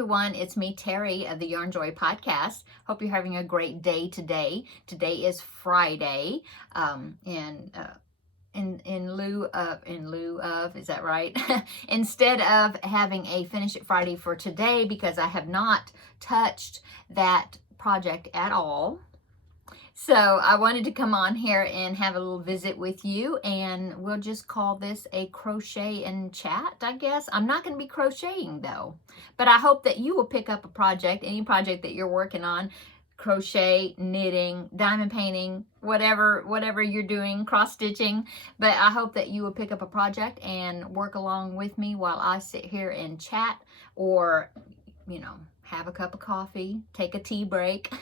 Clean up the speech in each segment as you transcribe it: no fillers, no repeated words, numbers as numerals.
everyone, it's me, Terri of the Yarn Joy podcast. Hope you're having a great day today. Today is Friday, in lieu of, is that right? Instead of having a Finish It Friday for today, because I have not touched that project at all. So I wanted to come on here and have a little visit with you, and we'll just call this a crochet and chat, I guess. I'm not going to be crocheting though, but I hope that you will pick up a project, any project that you're working on, crochet, knitting, diamond painting, whatever you're doing, cross stitching. But I hope that you will pick up a project and work along with me while I sit here and chat, or, have a cup of coffee, take a tea break.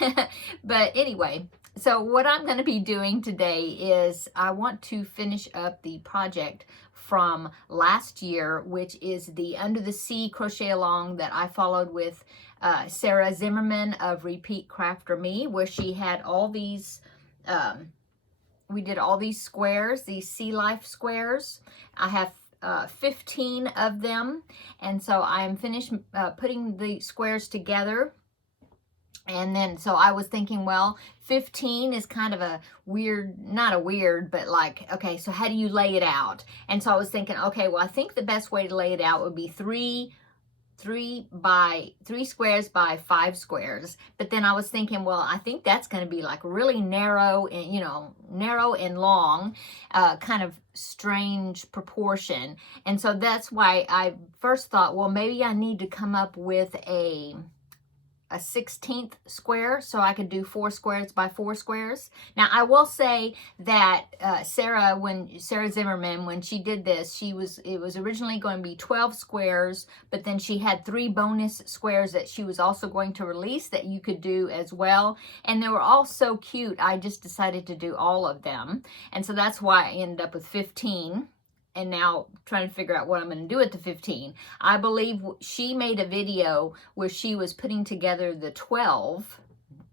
But anyway, so what I'm going to be doing today is I want to finish up the project from last year, which is the Under the Sea crochet along that I followed with Sarah Zimmerman of Repeat Crafter Me, where she had all these, we did all these squares, these sea life squares. I have 15 of them, and so I'm finished putting the squares together. And then, so I was thinking, well, 15 is kind of a weird, not a weird, but like, okay, so how do you lay it out? And so I was thinking, okay, well, I think the best way to lay it out would be three squares by 5 squares. But then I was thinking, well, I think that's going to be like really narrow and, narrow and long, kind of strange proportion. And so that's why I first thought, well, maybe I need to come up with a 16th square, so I could do 4 squares by 4 squares. Now I will say that Sarah Zimmerman, when she did this, it was originally going to be 12 squares, but then she had 3 bonus squares that she was also going to release that you could do as well, and they were all so cute. I just decided to do all of them, and so that's why I ended up with 15. And now trying to figure out what I'm going to do with the 15. I believe she made a video where she was putting together the 12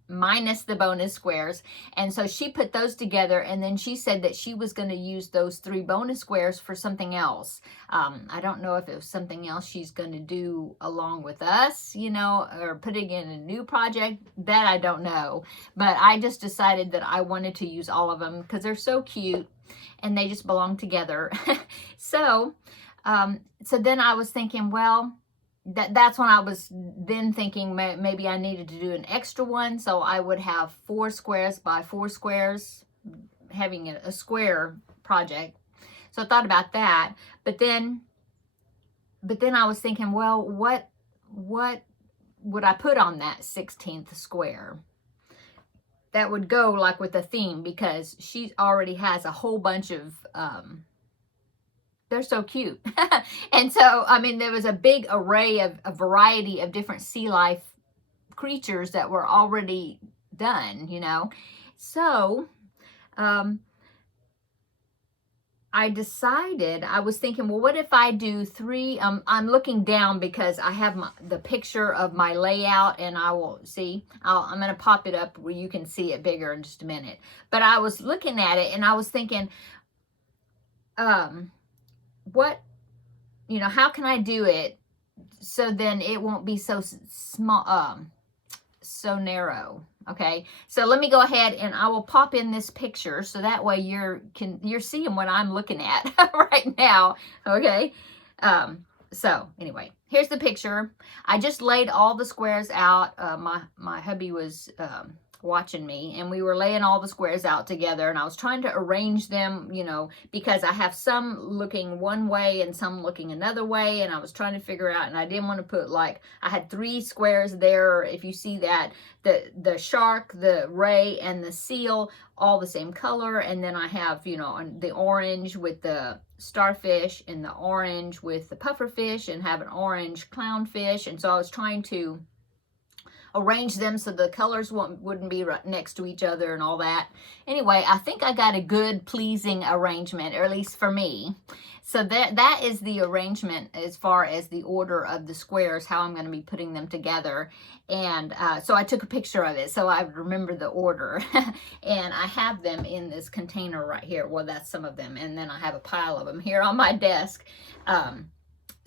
minus the bonus squares. And so she put those together, and then she said that she was going to use those 3 bonus squares for something else. I don't know if it was something else she's going to do along with us, or putting in a new project. That I don't know. But I just decided that I wanted to use all of them because they're so cute. And they just belong together. So then I was thinking, well, that's when I was then thinking maybe I needed to do an extra one. So I would have 4 squares by 4 squares, having a square project. So I thought about that. But then I was thinking, well, what would I put on that 16th square? That would go like with a theme, because she already has a whole bunch of, they're so cute. And so, there was a big array of a variety of different sea life creatures that were already done, So, I decided, I was thinking, well, what if I do 3, I'm looking down because I have the picture of my layout, and I will see, I'm going to pop it up where you can see it bigger in just a minute. But I was looking at it, and I was thinking, what, how can I do it so then it won't be so small, so narrow. Okay, so let me go ahead and I will pop in this picture so that way you're seeing what I'm looking at right now. Okay, so anyway, here's the picture. I just laid all the squares out. My hubby was watching me, and we were laying all the squares out together, and I was trying to arrange them, because I have some looking one way and some looking another way, and I was trying to figure out, and I didn't want to put, like, I had 3 squares there, if you see that, the shark, the ray, and the seal, all the same color, and then I have, the orange with the starfish, and the orange with the pufferfish, and have an orange clownfish, and so I was trying to arrange them so the colors wouldn't be right next to each other and all that. Anyway, I think I got a good, pleasing arrangement, or at least for me. So that is the arrangement as far as the order of the squares, how I'm going to be putting them together. And so I took a picture of it so I remember the order. And I have them in this container right here. Well, that's some of them. And then I have a pile of them here on my desk.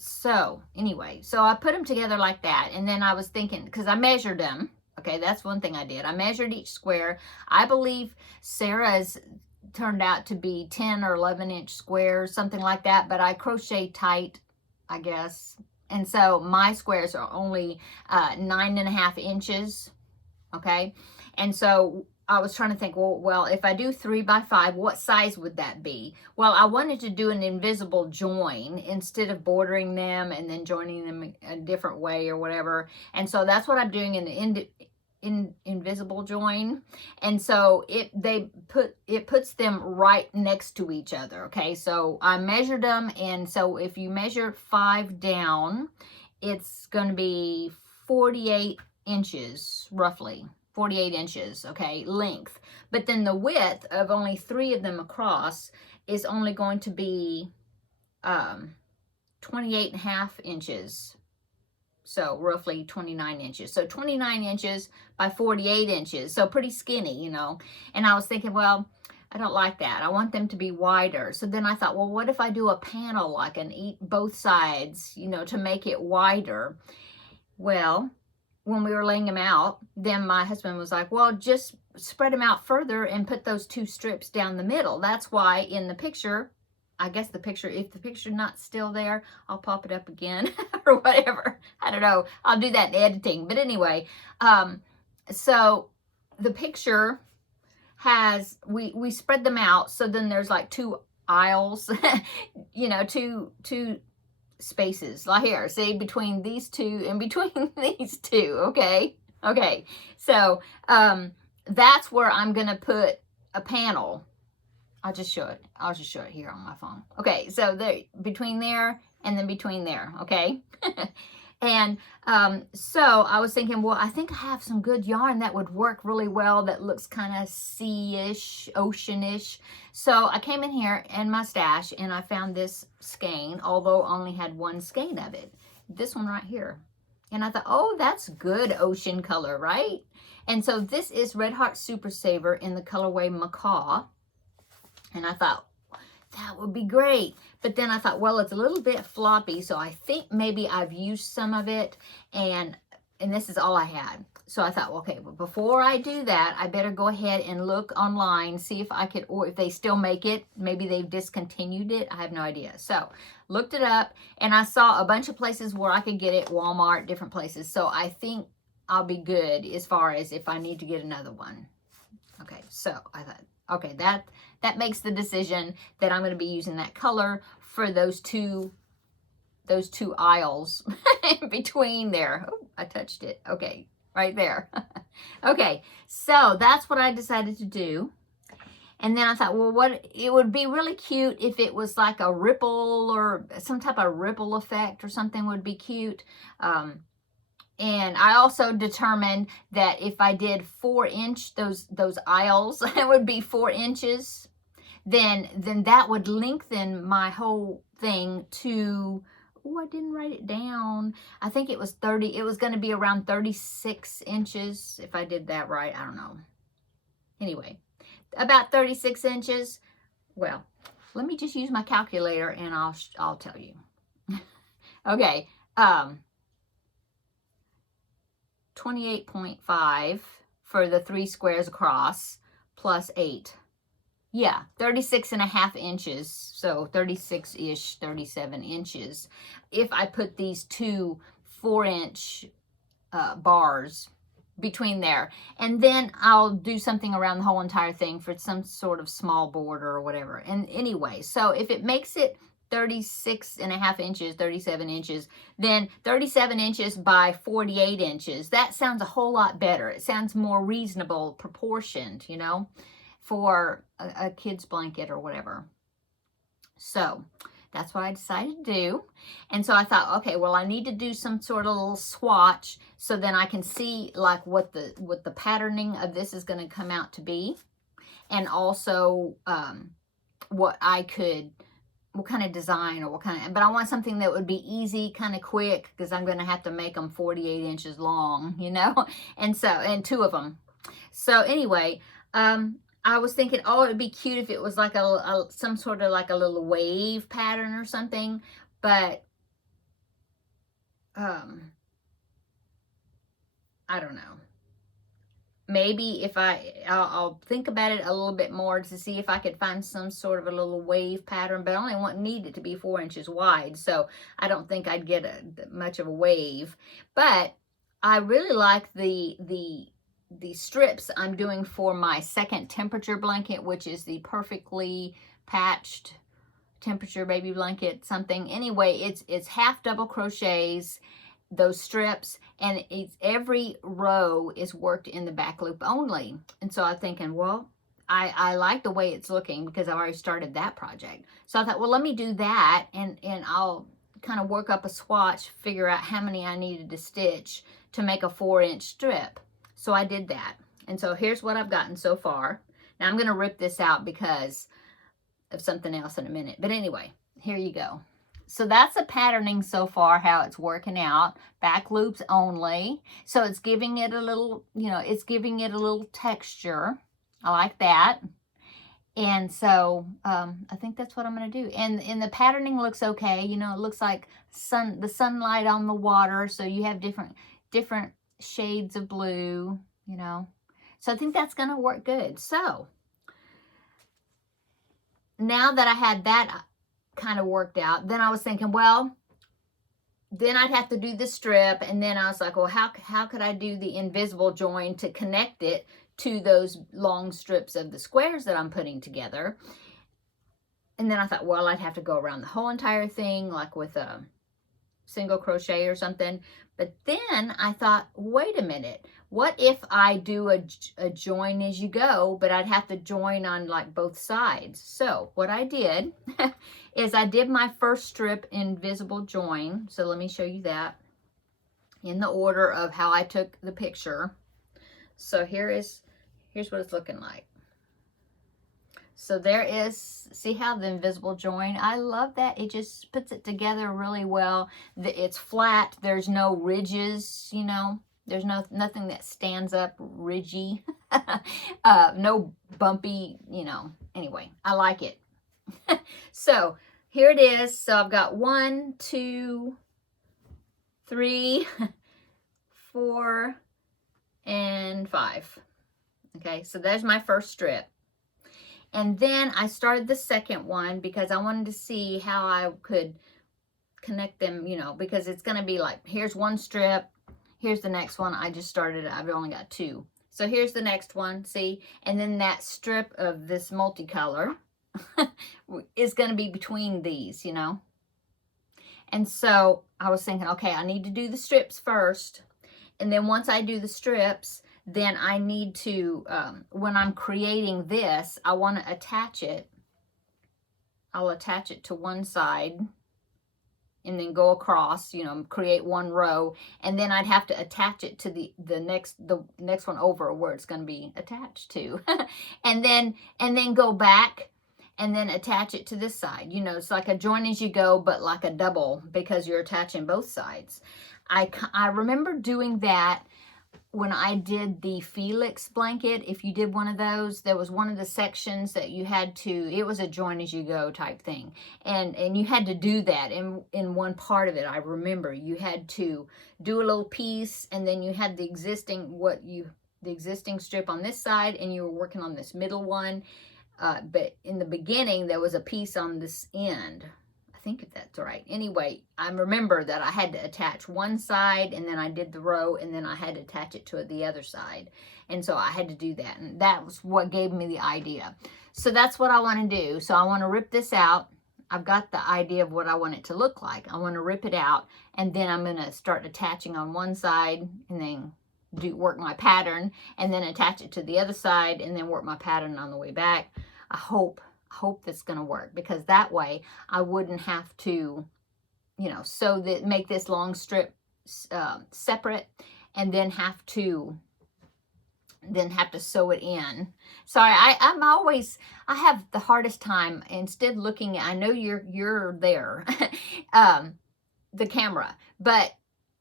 So anyway, so I put them together like that. And then I was thinking, because I measured them. Okay, that's one thing I did. I measured each square. I believe Sarah's turned out to be 10 or 11 inch squares, something like that. But I crochet tight, I guess. And so my squares are only 9.5 inches. Okay. And so I was trying to think, well, if I do 3 by 5, what size would that be? Well, I wanted to do an invisible join instead of bordering them and then joining them a different way or whatever. And so that's what I'm doing in the invisible join. And so it puts them right next to each other. Okay, so I measured them, and so if you measure 5 down, it's going to be 48 inches roughly. 48 inches, okay, length. But then the width of only 3 of them across is only going to be 28.5 inches. So roughly 29 inches. So 29 inches by 48 inches. So pretty skinny, you know. And I was thinking, well, I don't like that. I want them to be wider. So then I thought, well, what if I do a panel like and eat both sides, you know, to make it wider? Well, when we were laying them out, then my husband was like, well, just spread them out further and put those 2 strips down the middle. That's why in the picture, I guess the picture, if the picture's not still there, I'll pop it up again or whatever. I don't know. I'll do that in editing. But anyway, so the picture has, we spread them out. So then there's like 2 aisles, you know, two spaces like here, see, between these 2 and between these 2. Okay, so that's where I'm gonna put a panel. I'll just show it here on my phone. Okay, so there, between there and then between there. Okay. And so I was thinking, well, I think I have some good yarn that would work really well, that looks kind of sea-ish, ocean-ish. So I came in here in my stash and I found this skein, although I only had 1 skein of it. This one right here. And I thought, oh, that's good ocean color, right? And so this is Red Heart Super Saver in the colorway Macaw. And I thought, that would be great. But then I thought, well, it's a little bit floppy, so I think maybe I've used some of it, and this is all I had. So I thought, well, okay, but before I do that, I better go ahead and look online, see if I could, or if they still make it. Maybe they've discontinued it. I have no idea. So looked it up, and I saw a bunch of places where I could get it, Walmart, different places. So I think I'll be good as far as if I need to get another one. Okay, so I thought, okay, that makes the decision that I'm going to be using that color for those two aisles in between there. Oh, I touched it. Okay, right there. Okay, so that's what I decided to do. And then I thought, well, it would be really cute if it was like a ripple or some type of ripple effect or something would be cute. And I also determined that if I did 4-inch, those aisles, it would be 4 inches, then that would lengthen my whole thing to, oh, I didn't write it down. I think it was 30, it was going to be around 36 inches, if I did that right. I don't know. Anyway, about 36 inches. Well, let me just use my calculator and I'll tell you. Okay, 28.5 for the 3 squares across plus 8. Yeah, 36.5 inches. So 36-ish, 37 inches. If I put these 2 4-inch bars between there. And then I'll do something around the whole entire thing for some sort of small border or whatever. And anyway, so if it makes it 36.5 inches, 37 inches, then 37 inches by 48 inches. That sounds a whole lot better. It sounds more reasonable, proportioned, you know, for a kid's blanket or whatever. So that's what I decided to do. And so I thought, okay, well, I need to do some sort of little swatch so then I can see like what the patterning of this is going to come out to be. And also what kind of design or but I want something that would be easy, kind of quick, because I'm going to have to make them 48 inches long, you know, and 2 of them. So anyway, I was thinking, oh, it'd be cute if it was like some sort of like a little wave pattern or something, but I don't know. Maybe if I'll think about it a little bit more to see if I could find some sort of a little wave pattern, but I only need it to be 4 inches wide, so I don't think I'd get much of a wave. But I really like the strips I'm doing for my second temperature blanket, which is the perfectly patched temperature baby blanket something. Anyway, it's half double crochets, those strips, and every row is worked in the back loop only. And so I'm thinking, well, I like the way it's looking because I've already started that project. So I thought, well, let me do that, and I'll kind of work up a swatch, figure out how many I needed to stitch to make a 4-inch strip. So I did that. And so here's what I've gotten so far. Now I'm going to rip this out because of something else in a minute. But anyway, here you go. So that's the patterning so far, how it's working out. Back loops only. So it's giving it a little, you know, it's giving it a little texture. I like that. And so I think that's what I'm going to do. And the patterning looks okay. You know, it looks like the sunlight on the water. So you have different shades of blue, you know. So I think that's going to work good. So now that I had that kind of worked out, then I was thinking, well, then I'd have to do the strip, and then I was like, well, how could I do the invisible join to connect it to those long strips of the squares that I'm putting together? And then I thought, well, I'd have to go around the whole entire thing like with a single crochet or something. But then I thought, wait a minute, what if I do a join as you go, but I'd have to join on like both sides? So what I did is I did my first strip invisible join. So let me show you that in the order of how I took the picture. So here's what it's looking like. So there is, see how the invisible join, I love that. It just puts it together really well. It's flat, there's no ridges, you know, there's nothing that stands up ridgy, no bumpy, you know. Anyway, I like it. So here it is. So I've got 1, 2, 3, 4, and 5. Okay, so there's my first strip. And then I started the second one because I wanted to see how I could connect them, you know, because it's going to be like, here's one strip, here's the next one. I just started it. I've only got 2. So here's the next one, see? And then that strip of this multicolor is going to be between these, you know. And so I was thinking, okay, I need to do the strips first. And then once I do the strips, then I need to, when I'm creating this, I want to attach it. I'll attach it to one side and then go across, you know, create one row. And then I'd have to attach it to the next one over where it's going to be attached to. and then go back and then attach it to this side. You know, it's like a join as you go, but like a double because you're attaching both sides. I remember doing that when I did the Felix blanket. If you did one of those, there was one of the sections that you had to, it was a join as you go type thing. And you had to do that in one part of it. I remember you had to do a little piece, and then you had the existing strip on this side, and you were working on this middle one. But in the beginning, there was a piece on this end. I think if that's right. Anyway, I remember that I had to attach one side, and then I did the row, and then I had to attach it to the other side. And so I had to do that, and that was what gave me the idea. So that's what I want to do. So I want to rip this out. I've got the idea of what I want it to look like. I want to rip it out, and then I'm going to start attaching on one side, and then work my pattern, and then attach it to the other side, and then work my pattern on the way back. I hope that's going to work, because that way I wouldn't have to, you know, make this long strip separate, and then have to sew it in. Sorry, I have the hardest time, instead looking at, I know you're there, the camera, but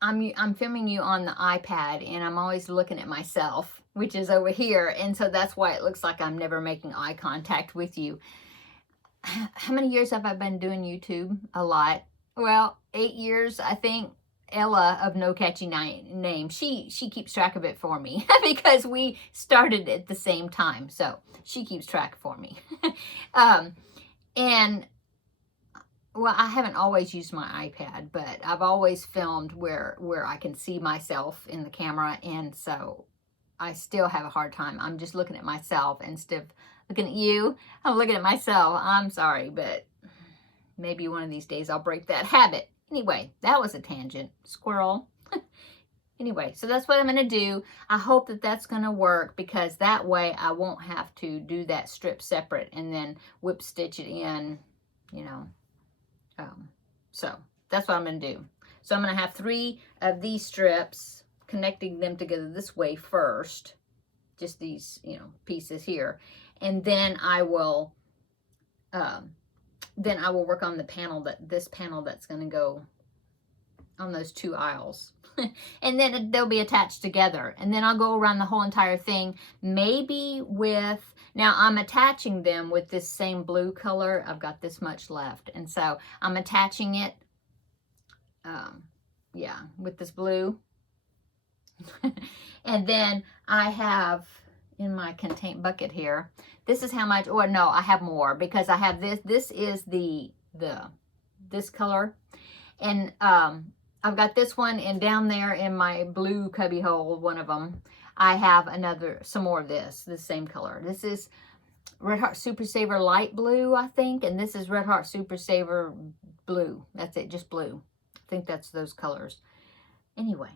I'm filming you on the iPad, and I'm always looking at myself, which is over here, and so that's why it looks like I'm never making eye contact with you. How many years have I been doing YouTube? A lot. Well, 8 years, I think. Ella of No Catchy Name, she keeps track of it for me because we started at the same time. So she keeps track for me. And well, I haven't always used my iPad, but I've always filmed where I can see myself in the camera. And so I still have a hard time. I'm just looking at myself instead of looking at you. I'm looking at myself. I'm sorry, but maybe one of these days I'll break that habit. Anyway, that was a tangent. Squirrel. Anyway, so that's what I'm going to do. I hope that that's going to work because that way I won't have to do that strip separate and then whip stitch it in, you know. So that's what I'm going to do. So I'm going to have 3 of these strips, connecting them together this way first. Just these, you know, pieces here. And then I will work on the panel, this panel that's going to go on those 2 aisles. And then they'll be attached together. And then I'll go around the whole entire thing, maybe with, now I'm attaching them with this same blue color. I've got this much left. And so I'm attaching it, yeah, with this blue. And then I have in my contain bucket here, this is how much, oh no, I have more because I have this is this color. And I've got this one, and down there in my blue cubby hole, one of them, I have some more of this same color. This is Red Heart Super Saver Light Blue, I think, and this is Red Heart Super Saver Blue. That's it, just blue. I think that's those colors. Anyway,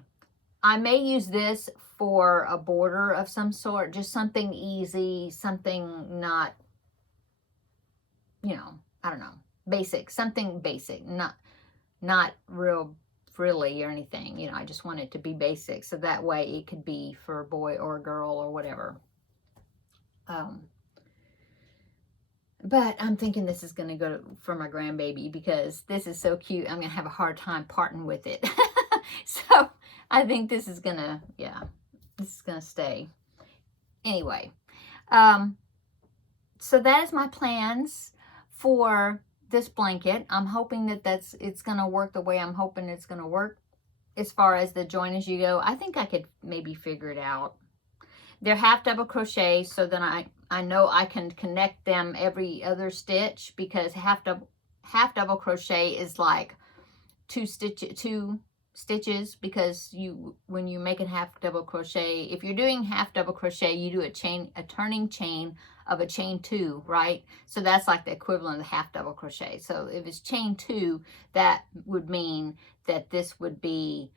I may use this for a border of some sort, just something easy, something not, you know, I don't know, basic, something basic, not real frilly or anything. You know, I just want it to be basic, so that way it could be for a boy or a girl or whatever. But I'm thinking this is going to go for my grandbaby because this is so cute. I'm going to have a hard time parting with it. So I think this is going to, yeah, this is going to stay. Anyway, so that is my plans for this blanket. I'm hoping that it's going to work the way I'm hoping it's going to work. As far as the join as you go, I think I could maybe figure it out. They're half double crochet, so then I know I can connect them every other stitch, because half double crochet is like two stitches, because when you make a half double crochet, if you're doing half double crochet, you do a turning chain of a chain 2, right? So that's like the equivalent of the half double crochet. So if it's chain 2, that would mean that this would be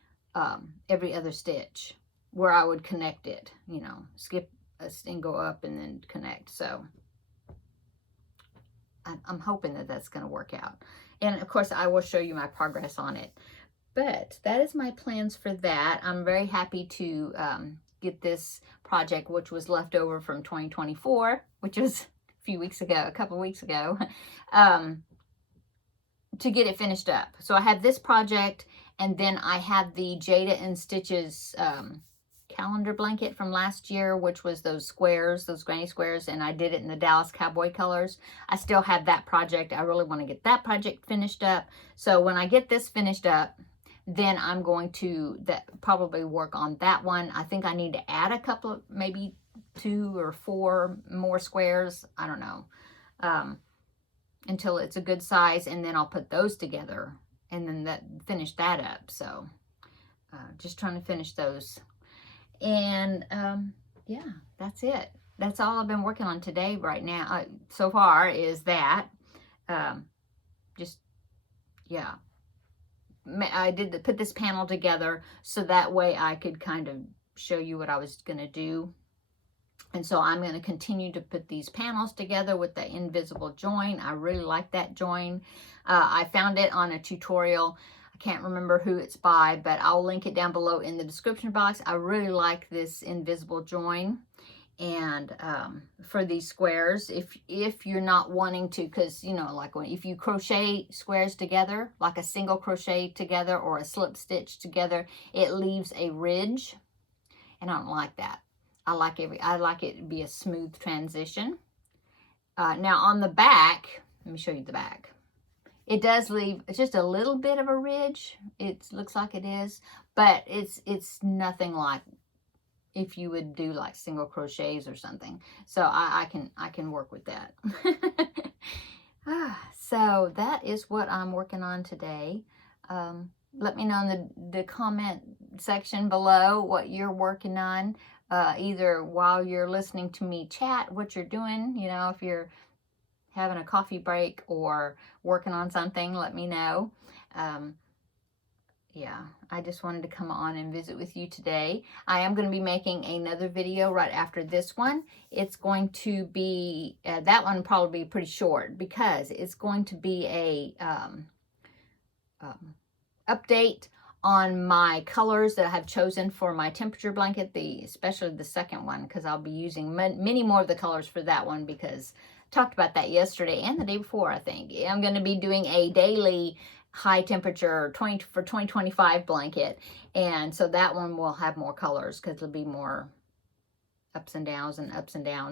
every other stitch, where I would connect it, you know, skip and go up and then connect. So I'm hoping that that's going to work out. And of course, I will show you my progress on it. But that is my plans for that. I'm very happy to get this project, which was left over from 2024, which was a couple of weeks ago, to get it finished up. So I have this project, and then I have the Jada and Stitches calendar blanket from last year, which was those squares, those granny squares, and I did it in the Dallas Cowboy colors. I still have that project. I really want to get that project finished up. So when I get this finished up, then I'm going to probably work on that one. I think I need to add a couple of, maybe 2 or 4 more squares. I don't know, until it's a good size, and then I'll put those together and then finish that up. So just trying to finish those. And yeah, that's it. That's all I've been working on today right now. So far is that. Just, yeah. I did put this panel together so that way I could kind of show you what I was going to do. And so I'm going to continue to put these panels together with the invisible join. I really like that join. I found it on a tutorial. I can't remember who it's by, but I'll link it down below in the description box. I really like this invisible join. And for these squares, if you're not wanting to, because, you know, like if you crochet squares together, like a single crochet together or a slip stitch together, it leaves a ridge, and I don't like that. I like it to be a smooth transition. Now on the back, let me show you the back. It does leave just a little bit of a ridge. It looks like it is, but it's nothing like if you would do like single crochets or something. So I can work with that. So that is what I'm working on today. Let me know in the comment section below what you're working on, either while you're listening to me chat, what you're doing, you know, if you're having a coffee break or working on something, let me know. Yeah, I just wanted to come on and visit with you today. I am going to be making another video right after this one. It's going to be, that one will probably be pretty short because it's going to be a update on my colors that I have chosen for my temperature blanket, especially the second one, because I'll be using many more of the colors for that one because I talked about that yesterday and the day before, I think. I'm going to be doing a daily high temperature for 2025 blanket, and so that one will have more colors because it'll be more ups and downs,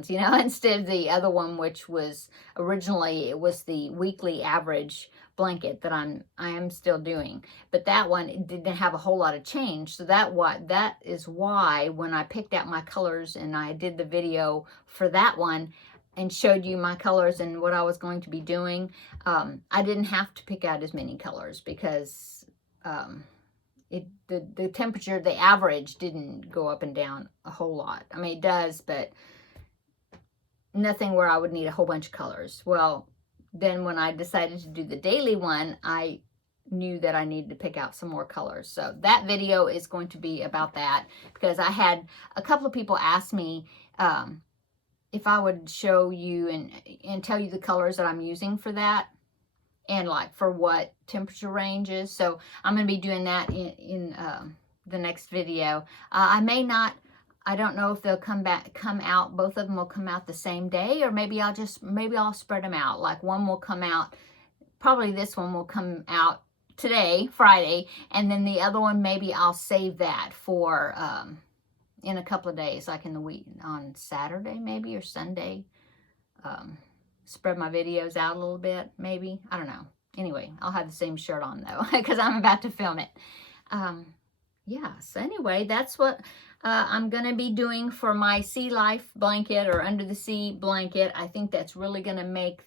you know, instead of the other one, which was originally, it was the weekly average blanket that I am still doing. But that one, it didn't have a whole lot of change. So that is why when I picked out my colors and I did the video for that one and showed you my colors and what I was going to be doing, I didn't have to pick out as many colors because the temperature, the average didn't go up and down a whole lot. I mean, it does, but nothing where I would need a whole bunch of colors. Well, then when I decided to do the daily one, I knew that I needed to pick out some more colors. So that video is going to be about that because I had a couple of people ask me if I would show you and tell you the colors that I'm using for that and like for what temperature ranges. So I'm going to be doing that in the next video. I may not, I don't know if they'll come out, both of them will come out the same day, or maybe I'll spread them out. Like one will come out, probably this one will come out today, Friday, and then the other one, maybe I'll save that for in a couple of days, like in the week, on Saturday maybe, or Sunday. Spread my videos out a little bit, maybe. I don't know. Anyway, I'll have the same shirt on though, because I'm about to film it. Yeah, so anyway, that's what I'm going to be doing for my Sea Life blanket or Under the Sea blanket. I think that's really going to make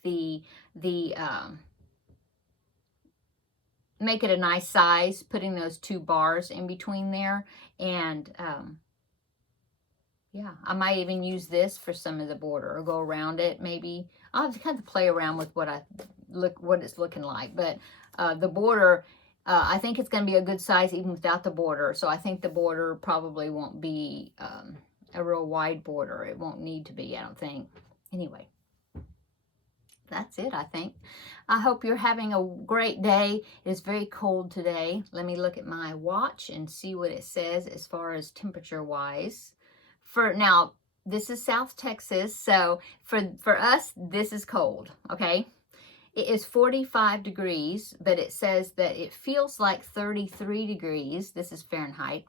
make it a nice size, putting those 2 bars in between there. And yeah, I might even use this for some of the border or go around it maybe. I'll have to kind of play around with what it's looking like. But the border, I think it's going to be a good size even without the border. So I think the border probably won't be a real wide border. It won't need to be, I don't think. Anyway, that's it, I think. I hope you're having a great day. It's very cold today. Let me look at my watch and see what it says as far as temperature-wise. Now, this is South Texas, so for us, this is cold, okay? It is 45 degrees, but it says that it feels like 33 degrees. This is Fahrenheit,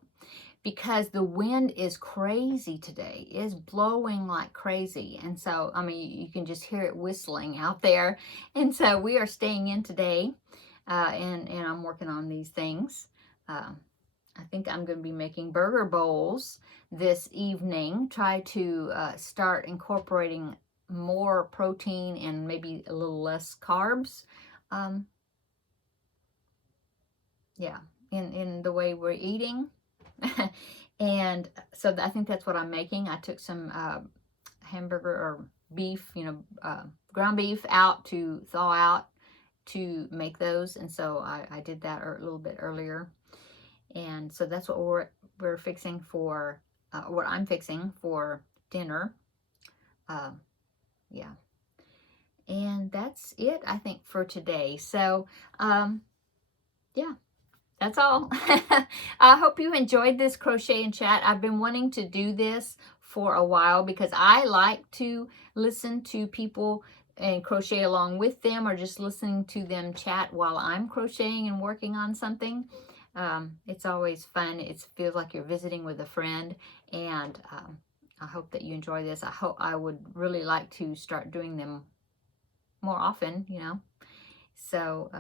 because the wind is crazy today. It is blowing like crazy. And so, I mean, you can just hear it whistling out there. And so we are staying in today, and I'm working on these things. I think I'm going to be making burger bowls this evening. Try to start incorporating more protein and maybe a little less carbs. Yeah, in the way we're eating. And so I think that's what I'm making. I took some hamburger or beef, ground beef out to thaw out to make those. And so I did that a little bit earlier. And so that's what we're fixing for, what I'm fixing for dinner. Yeah. And that's it, I think, for today. So, yeah, that's all. I hope you enjoyed this crochet and chat. I've been wanting to do this for a while because I like to listen to people and crochet along with them, or just listening to them chat while I'm crocheting and working on something. It's always fun. It feels like you're visiting with a friend, and I hope that you enjoy this. I would really like to start doing them more often, So,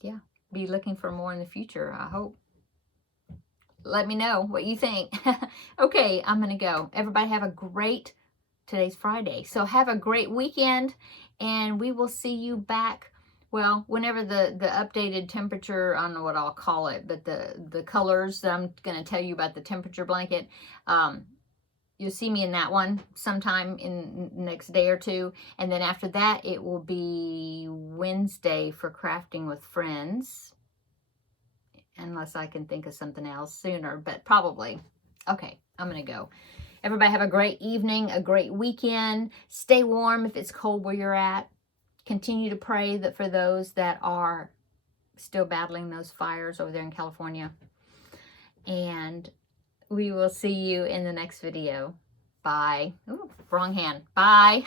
yeah, be looking for more in the future, I hope. Let me know what you think. Okay, I'm going to go. Everybody have a great, today's Friday. So have a great weekend, and we will see you back, well, whenever the updated temperature, I don't know what I'll call it, but the colors that I'm going to tell you about the temperature blanket, you'll see me in that one sometime in the next day or two. And then after that, it will be Wednesday for Crafting with Friends. Unless I can think of something else sooner, but probably. Okay, I'm going to go. Everybody have a great evening, a great weekend. Stay warm if it's cold where you're at. Continue to pray that for those that are still battling those fires over there in California. And we will see you in the next video. Bye. Ooh, wrong hand. Bye.